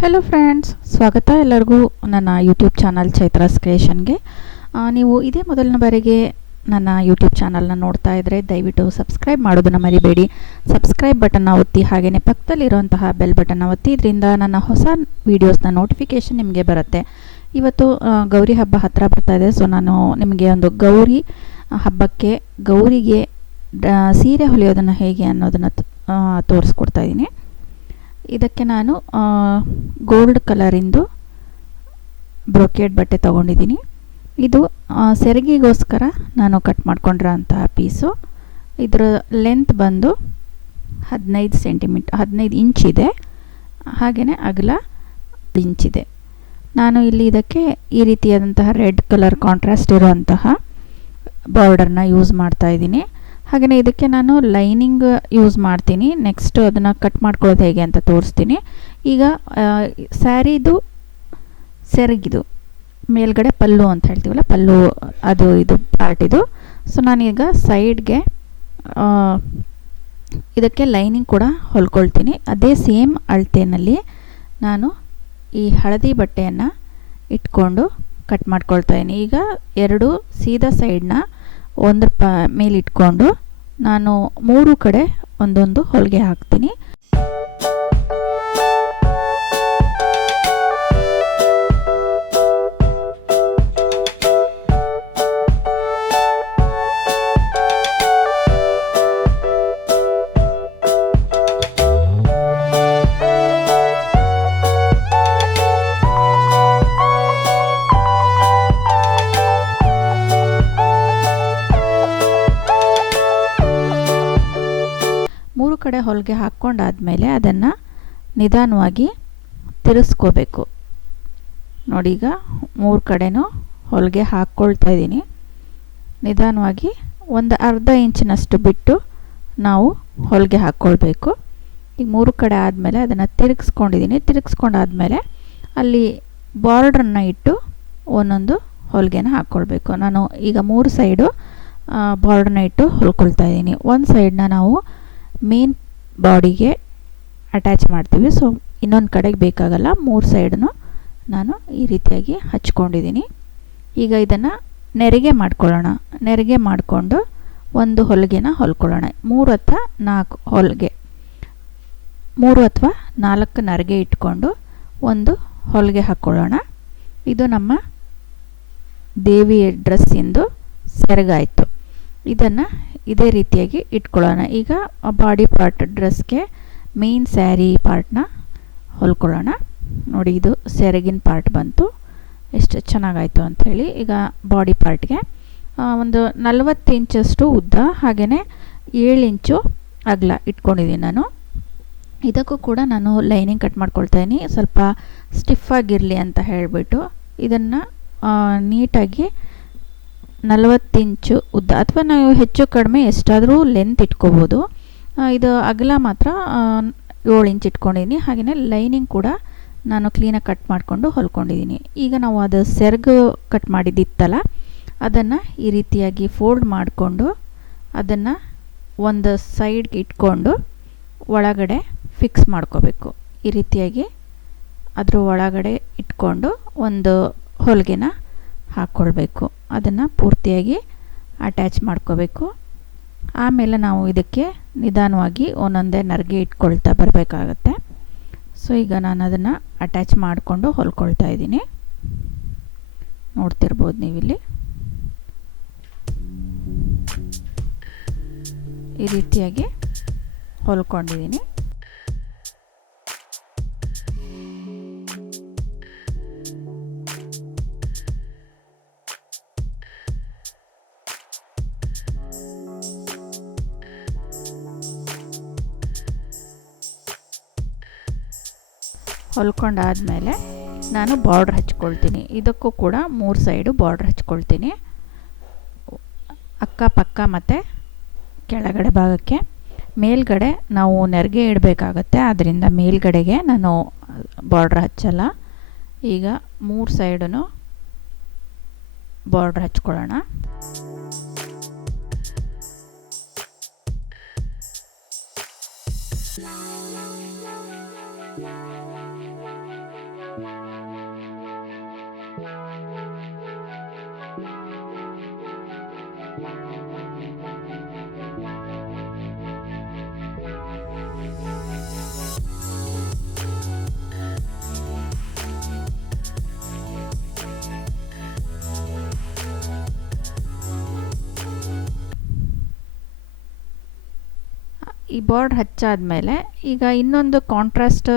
Hello friends, ಸ್ವಾಗತ ಎಲ್ಲರಿಗೂ ನನ್ನ ಯೂಟ್ಯೂಬ್ ಚಾನಲ್ ಚೈತ್ರಾಸ್ ಕ್ರಿಯೇಷನ್ಗೆ. ನೀವು ಇದೇ ಮೊದಲನ ಬಾರಿಗೆ ನನ್ನ ಯೂಟ್ಯೂಬ್ ಚಾನಲ್ನ ನೋಡ್ತಾ ಇದ್ದರೆ ದಯವಿಟ್ಟು ಸಬ್ಸ್ಕ್ರೈಬ್ ಮಾಡೋದನ್ನು ಮರಿಬೇಡಿ. ಸಬ್ಸ್ಕ್ರೈಬ್ ಬಟನ್ನ ಒತ್ತಿ, ಹಾಗೆಯೇ ಪಕ್ಕದಲ್ಲಿರುವಂತಹ ಬೆಲ್ ಬಟನ್ನ ಒತ್ತಿ. ಇದರಿಂದ ನನ್ನ ಹೊಸ ವೀಡಿಯೋಸ್ನ ನೋಟಿಫಿಕೇಷನ್ ನಿಮಗೆ ಬರುತ್ತೆ. ಇವತ್ತು ಗೌರಿ ಹಬ್ಬ ಹತ್ತಿರ ಬರ್ತಾ ಇದೆ. ಸೊ ನಾನು ನಿಮಗೆ ಒಂದು ಗೌರಿ ಹಬ್ಬಕ್ಕೆ ಗೌರಿಗೆ ಸೀರೆ ಹೊಲಿಯೋದನ್ನು ಹೇಗೆ ಅನ್ನೋದನ್ನು ತೋರಿಸ್ಕೊಡ್ತಾ ಇದ್ದೀನಿ. ಇದಕ್ಕೆ ನಾನು ಗೋಲ್ಡ್ ಕಲರಿಂದು ಬ್ರೊಕೇಡ್ ಬಟ್ಟೆ ತೊಗೊಂಡಿದ್ದೀನಿ. ಇದು ಸೆರಗಿಗೋಸ್ಕರ ನಾನು ಕಟ್ ಮಾಡ್ಕೊಂಡಿರೋ ಅಂತಹ ಪೀಸು. ಇದರ ಲೆಂತ್ ಬಂದು 15 ಇಂಚಿದೆ. ಹಾಗೆಯೇ ಅಗಲ ಇಂಚಿದೆ. ನಾನು ಇಲ್ಲಿ ಇದಕ್ಕೆ ಈ ರೀತಿಯಾದಂತಹ ರೆಡ್ ಕಲರ್ ಕಾಂಟ್ರಾಸ್ಟ್ ಇರುವಂತಹ ಬಾರ್ಡರ್ನ ಯೂಸ್ ಮಾಡ್ತಾ ಇದ್ದೀನಿ. ಹಾಗೆಯೇ ಇದಕ್ಕೆ ನಾನು ಲೈನಿಂಗ್ ಯೂಸ್ ಮಾಡ್ತೀನಿ. ನೆಕ್ಸ್ಟ್ ಅದನ್ನು ಕಟ್ ಮಾಡ್ಕೊಳ್ಳೋದು ಹೇಗೆ ಅಂತ ತೋರಿಸ್ತೀನಿ. ಈಗ ಸ್ಯಾರಿದು ಸೆರಗಿದು ಮೇಲ್ಗಡೆ ಪಲ್ಲು ಅಂತ ಹೇಳ್ತೀವಲ್ಲ, ಪಲ್ಲು ಅದು ಇದು ಪಾರ್ಟ್ ಇದು. ಸೊ ನಾನೀಗ ಸೈಡ್ಗೆ ಇದಕ್ಕೆ ಲೈನಿಂಗ್ ಕೂಡ ಹೊಲ್ಕೊಳ್ತೀನಿ. ಅದೇ ಸೇಮ್ ಅಳತೆಯಲ್ಲಿ ನಾನು ಈ ಹಳದಿ ಬಟ್ಟೆಯನ್ನು ಇಟ್ಕೊಂಡು ಕಟ್ ಮಾಡ್ಕೊಳ್ತಾ ಇದ್ದೀನಿ. ಈಗ ಎರಡು ಸೀದಾ ಸೈಡ್ನ ಒಂದ್ರ ಮೇಲೆ ಇಟ್ಕೊಂಡು ನಾನು 3 ಕಡೆ ಒಂದೊಂದು ಹೊಲಿಗೆ ಹಾಕ್ತೀನಿ. ಕಡೆ ಹೊಲಿಗೆ ಹಾಕ್ಕೊಂಡಾದ್ಮೇಲೆ ಅದನ್ನು ನಿಧಾನವಾಗಿ ತಿರುಗಿಸ್ಕೋಬೇಕು. ನೋಡಿ, ಈಗ 3 ಕಡೆನೂ ಹೊಲಿಗೆ ಹಾಕ್ಕೊಳ್ತಾ ಇದ್ದೀನಿ. ನಿಧಾನವಾಗಿ ಒಂದು ಅರ್ಧ ಇಂಚಿನಷ್ಟು ಬಿಟ್ಟು ನಾವು ಹೊಲಿಗೆ ಹಾಕ್ಕೊಳ್ಬೇಕು. ಈಗ 3 ಕಡೆ ಆದಮೇಲೆ ಅದನ್ನು ತಿರುಗಿಸ್ಕೊಂಡಿದ್ದೀನಿ. ತಿರುಗಿಸ್ಕೊಂಡಾದ್ಮೇಲೆ ಅಲ್ಲಿ ಬಾರ್ಡ್ರನ್ನು ಇಟ್ಟು ಒಂದೊಂದು ಹೊಲಿಗೆನ ಹಾಕ್ಕೊಳ್ಬೇಕು. ನಾನು ಈಗ 3 ಸೈಡು ಬಾರ್ಡ್ರನ್ನ ಇಟ್ಟು ಹೊಲ್ಕೊಳ್ತಾ ಇದ್ದೀನಿ. ಒಂದು ಸೈಡನ್ನ ನಾವು ಮೇನ್ ಬಾಡಿಗೆ ಅಟ್ಯಾಚ್ ಮಾಡ್ತೀವಿ. ಸೊ ಇನ್ನೊಂದು ಕಡೆಗೆ ಬೇಕಾಗಲ್ಲ. 3 ಸೈಡನ್ನು ನಾನು ಈ ರೀತಿಯಾಗಿ ಹಚ್ಕೊಂಡಿದ್ದೀನಿ. ಈಗ ಇದನ್ನು ನೆರಿಗೆ ಮಾಡ್ಕೊಳ್ಳೋಣ. ನೆರಿಗೆ ಮಾಡಿಕೊಂಡು ಒಂದು ಹೊಲಿಗೆನ ಹೊಲ್ಕೊಳ್ಳೋಣ. 3 ಅಥವಾ 4 ಹೊಲಿಗೆ, 3 ಅಥವಾ 4 ನೆರಿಗೆ ಇಟ್ಕೊಂಡು ಒಂದು ಹೊಲಿಗೆ ಹಾಕ್ಕೊಳ್ಳೋಣ. ಇದು ನಮ್ಮ ದೇವಿ ಡ್ರೆಸ್ಸಿಂದು ಸೆರಗಾಯಿತು. ಇದನ್ನು ಇದೇ ರೀತಿಯಾಗಿ ಇಟ್ಕೊಳ್ಳೋಣ. ಈಗ ಬಾಡಿ ಪಾರ್ಟ್ ಡ್ರೆಸ್ಗೆ ಮೇನ್ ಸ್ಯಾರಿ ಪಾರ್ಟ್ನ ಹೊಲ್ಕೊಳ್ಳೋಣ. ನೋಡಿ, ಇದು ಸೆರಗಿನ ಪಾರ್ಟ್ ಬಂತು. ಎಷ್ಟು ಚೆನ್ನಾಗಾಯಿತು ಅಂಥೇಳಿ. ಈಗ ಬಾಡಿ ಪಾರ್ಟ್ಗೆ ಒಂದು 40 ಇಂಚಷ್ಟು ಉದ್ದ, ಹಾಗೆಯೇ 7 ಇಂಚು ಅಗಲ ಇಟ್ಕೊಂಡಿದ್ದೀನಿ ನಾನು. ಇದಕ್ಕೂ ಕೂಡ ನಾನು ಲೈನಿಂಗ್ ಕಟ್ ಮಾಡ್ಕೊಳ್ತಾ ಇದ್ದೀನಿ, ಸ್ವಲ್ಪ ಸ್ಟಿಫಾಗಿರಲಿ ಅಂತ ಹೇಳಿಬಿಟ್ಟು. ಇದನ್ನು ನೀಟಾಗಿ 40 ಇಂಚು ಉದ್ದ, ಅಥವಾ ನಾವು ಹೆಚ್ಚು ಕಡಿಮೆ ಎಷ್ಟಾದರೂ ಲೆಂತ್ ಇಟ್ಕೋಬೋದು. ಇದು ಅಗಲ ಮಾತ್ರ 7 ಇಂಚ್ ಇಟ್ಕೊಂಡಿದ್ದೀನಿ. ಹಾಗೆಯೇ ಲೈನಿಂಗ್ ಕೂಡ ನಾನು ಕ್ಲೀನಾಗಿ ಕಟ್ ಮಾಡಿಕೊಂಡು ಹೊಲ್ಕೊಂಡಿದ್ದೀನಿ. ಈಗ ನಾವು ಅದು ಸೆರಗು ಕಟ್ ಮಾಡಿದ್ದಿತ್ತಲ್ಲ, ಅದನ್ನು ಈ ರೀತಿಯಾಗಿ ಫೋಲ್ಡ್ ಮಾಡಿಕೊಂಡು ಅದನ್ನು ಒಂದು ಸೈಡ್ಗೆ ಇಟ್ಕೊಂಡು ಒಳಗಡೆ ಫಿಕ್ಸ್ ಮಾಡ್ಕೋಬೇಕು. ಈ ರೀತಿಯಾಗಿ ಅದ್ರ ಒಳಗಡೆ ಇಟ್ಕೊಂಡು ಒಂದು ಹೊಲಿಗೆನ ಹಾಕ್ಕೊಳ್ಬೇಕು. ಅದನ್ನು ಪೂರ್ತಿಯಾಗಿ ಅಟ್ಯಾಚ್ ಮಾಡ್ಕೋಬೇಕು. ಆಮೇಲೆ ನಾವು ಇದಕ್ಕೆ ನಿಧಾನವಾಗಿ ಒಂದೊಂದೇ ನೆರಿಗೆ ಇಟ್ಕೊಳ್ತಾ ಬರಬೇಕಾಗತ್ತೆ. ಸೊ ಈಗ ನಾನು ಅದನ್ನು ಅಟ್ಯಾಚ್ ಮಾಡಿಕೊಂಡು ಹೊಲ್ಕೊಳ್ತಾ ಇದ್ದೀನಿ. ನೋಡ್ತಿರ್ಬೋದು ನೀವಿಲ್ಲಿ. ಈ ರೀತಿಯಾಗಿ ಹೊಲ್ಕೊಂಡಿದ್ದೀನಿ. ಹೊಲ್ಕೊಂಡಾದಮೇಲೆ ನಾನು ಬಾರ್ಡ್ರ್ ಹಚ್ಕೊಳ್ತೀನಿ. ಇದಕ್ಕೂ ಕೂಡ 3 ಸೈಡು ಬಾರ್ಡ್ರ್ ಹಚ್ಕೊಳ್ತೀನಿ, ಅಕ್ಕಪಕ್ಕ ಮತ್ತು ಕೆಳಗಡೆ ಭಾಗಕ್ಕೆ. ಮೇಲ್ಗಡೆ ನಾವು ನೆರಿಗೆ ಇಡಬೇಕಾಗತ್ತೆ, ಆದ್ದರಿಂದ ಮೇಲ್ಗಡೆಗೆ ನಾನು ಬಾರ್ಡ್ರ್ ಹಚ್ಚಲ್ಲ. ಈಗ 3 ಸೈಡನ್ನು ಬಾರ್ಡ್ರ್ ಹಚ್ಕೊಳ್ಳೋಣ. ಈ ಬಾರ್ಡ್ರ್ ಹಚ್ಚಾದಮೇಲೆ ಈಗ ಇನ್ನೊಂದು ಕಾಂಟ್ರಾಸ್ಟ್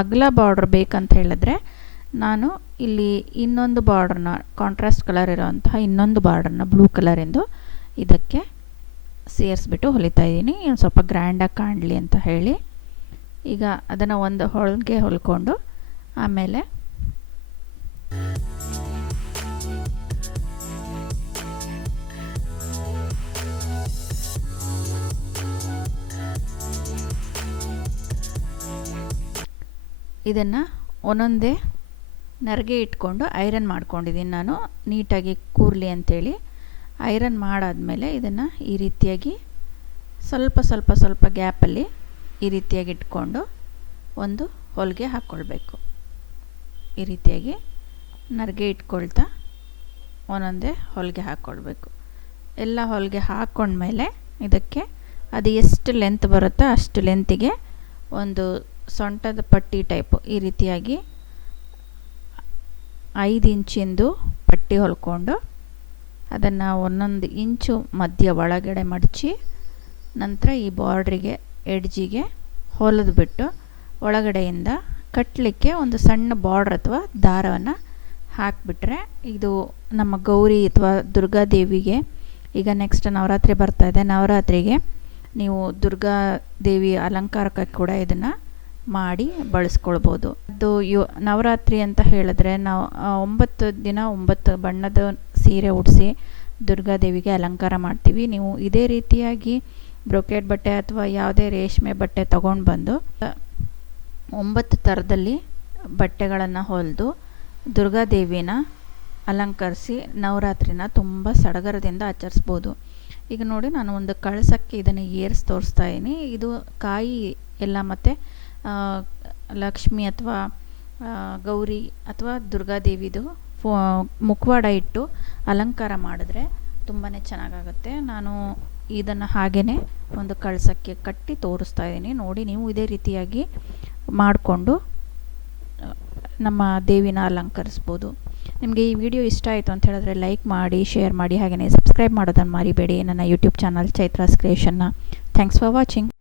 ಅಗಲ ಬಾರ್ಡ್ರ್ ಬೇಕಂತ ಹೇಳಿದ್ರೆ ನಾನು ಇಲ್ಲಿ ಇನ್ನೊಂದು ಬಾರ್ಡ್ರನ್ನ ಕಾಂಟ್ರಾಸ್ಟ್ ಕಲರ್ ಇರೋವಂತಹ ಇನ್ನೊಂದು ಬಾರ್ಡ್ರನ್ನ ಬ್ಲೂ ಕಲರಿಂದು ಇದಕ್ಕೆ ಸೇರಿಸ್ಬಿಟ್ಟು ಹೊಲಿತಾ ಇದ್ದೀನಿ. ಒಂದು ಸ್ವಲ್ಪ ಗ್ರ್ಯಾಂಡಾಗಿ ಕಾಣಲಿ ಅಂತ ಹೇಳಿ ಈಗ ಅದನ್ನು ಒಂದು ಹೊಲಿಗೆ ಹೊಲ್ಕೊಂಡು ಆಮೇಲೆ ಇದನ್ನು ಒಂದೊಂದೇ ನರಿಗೆ ಇಟ್ಕೊಂಡು ಐರನ್ ಮಾಡ್ಕೊಂಡಿದ್ದೀನಿ ನಾನು ನೀಟಾಗಿ ಕೂರಲಿ ಅಂಥೇಳಿ. ಐರನ್ ಮಾಡಾದಮೇಲೆ ಇದನ್ನು ಈ ರೀತಿಯಾಗಿ ಸ್ವಲ್ಪ ಗ್ಯಾಪಲ್ಲಿ ಈ ರೀತಿಯಾಗಿ ಇಟ್ಕೊಂಡು ಒಂದು ಹೊಲಿಗೆ ಹಾಕ್ಕೊಳ್ಬೇಕು. ಈ ರೀತಿಯಾಗಿ ನರಿಗೆ ಇಟ್ಕೊಳ್ತಾ ಒಂದೊಂದೇ ಹೊಲಿಗೆ ಹಾಕ್ಕೊಳ್ಬೇಕು. ಎಲ್ಲ ಹೊಲಿಗೆ ಹಾಕ್ಕೊಂಡ್ಮೇಲೆ ಇದಕ್ಕೆ ಅದು ಎಷ್ಟು ಲೆಂತ್ ಬರುತ್ತೋ ಅಷ್ಟು ಲೆಂತಿಗೆ ಒಂದು ಸೊಂಟದ ಪಟ್ಟಿ ಟೈಪು ಈ ರೀತಿಯಾಗಿ 5 ಇಂಚಿಂದು ಪಟ್ಟಿ ಹೊಲ್ಕೊಂಡು ಅದನ್ನು 1 ಇಂಚು ಮಧ್ಯ ಒಳಗಡೆ ಮಡಚಿ ನಂತರ ಈ ಬಾರ್ಡ್ರಿಗೆ ಎಡ್ಜಿಗೆ ಹೊಲಿದ್ಬಿಟ್ಟು ಒಳಗಡೆಯಿಂದ ಕಟ್ಟಲಿಕ್ಕೆ ಒಂದು ಸಣ್ಣ ಬಾರ್ಡ್ರ್ ಅಥವಾ ದಾರವನ್ನು ಹಾಕಿಬಿಟ್ರೆ ಇದು ನಮ್ಮ ಗೌರಿ ಅಥವಾ ದುರ್ಗಾದೇವಿಗೆ ಈಗ ನೆಕ್ಸ್ಟ್ ನವರಾತ್ರಿ ಬರ್ತಾ ಇದೆ. ನವರಾತ್ರಿಗೆ ನೀವು ದುರ್ಗಾದೇವಿ ಅಲಂಕಾರಕ್ಕೆ ಕೂಡ ಇದನ್ನು ಮಾಡಿ ಬಳಸ್ಕೊಳ್ಬೋದು. ಅದು ನವರಾತ್ರಿ ಅಂತ ಹೇಳಿದ್ರೆ ನಾವು 9 ದಿನ 9 ಬಣ್ಣದ ಸೀರೆ ಉಡಿಸಿ ದುರ್ಗಾದೇವಿಗೆ ಅಲಂಕಾರ ಮಾಡ್ತೀವಿ. ನೀವು ಇದೇ ರೀತಿಯಾಗಿ ಬ್ರೊಕೆಟ್ ಬಟ್ಟೆ ಅಥವಾ ಯಾವುದೇ ರೇಷ್ಮೆ ಬಟ್ಟೆ ತೊಗೊಂಡು ಬಂದು 9 ಥರದಲ್ಲಿ ಬಟ್ಟೆಗಳನ್ನು ಹೊಲಿದು ದುರ್ಗಾದೇವಿನ ಅಲಂಕರಿಸಿ ನವರಾತ್ರಿನ ತುಂಬ ಸಡಗರದಿಂದ ಆಚರಿಸ್ಬೋದು. ಈಗ ನೋಡಿ ನಾನು ಒಂದು ಕಳಸಕ್ಕೆ ಇದನ್ನು ಏರಿಸಿ ತೋರಿಸ್ತಾ ಇದ್ದೀನಿ. ಇದು ಕಾಯಿ ಎಲ್ಲ ಮತ್ತು ಲಕ್ಷ್ಮಿ ಅಥವಾ ಗೌರಿ ಅಥವಾ ದುರ್ಗಾದೇವಿದು ಮುಖವಾಡ ಇಟ್ಟು ಅಲಂಕಾರ ಮಾಡಿದ್ರೆ ತುಂಬಾ ಚೆನ್ನಾಗಾಗುತ್ತೆ. ನಾನು ಇದನ್ನು ಹಾಗೇ ಒಂದು ಕಳಸಕ್ಕೆ ಕಟ್ಟಿ ತೋರಿಸ್ತಾ ಇದ್ದೀನಿ. ನೋಡಿ ನೀವು ಇದೇ ರೀತಿಯಾಗಿ ಮಾಡಿಕೊಂಡು ನಮ್ಮ ದೇವಿನ ಅಲಂಕರಿಸ್ಬೋದು. ನಿಮಗೆ ಈ ವಿಡಿಯೋ ಇಷ್ಟ ಆಯಿತು ಅಂತ ಹೇಳಿದ್ರೆ ಲೈಕ್ ಮಾಡಿ, ಶೇರ್ ಮಾಡಿ, ಹಾಗೆಯೇ ಸಬ್ಸ್ಕ್ರೈಬ್ ಮಾಡೋದನ್ನು ಮರಿಬೇಡಿ ನನ್ನ ಯೂಟ್ಯೂಬ್ ಚಾನಲ್ ಚೈತ್ರಾಸ್ ಕ್ರಿಯೇಷನ್ನ. Thanks for watching.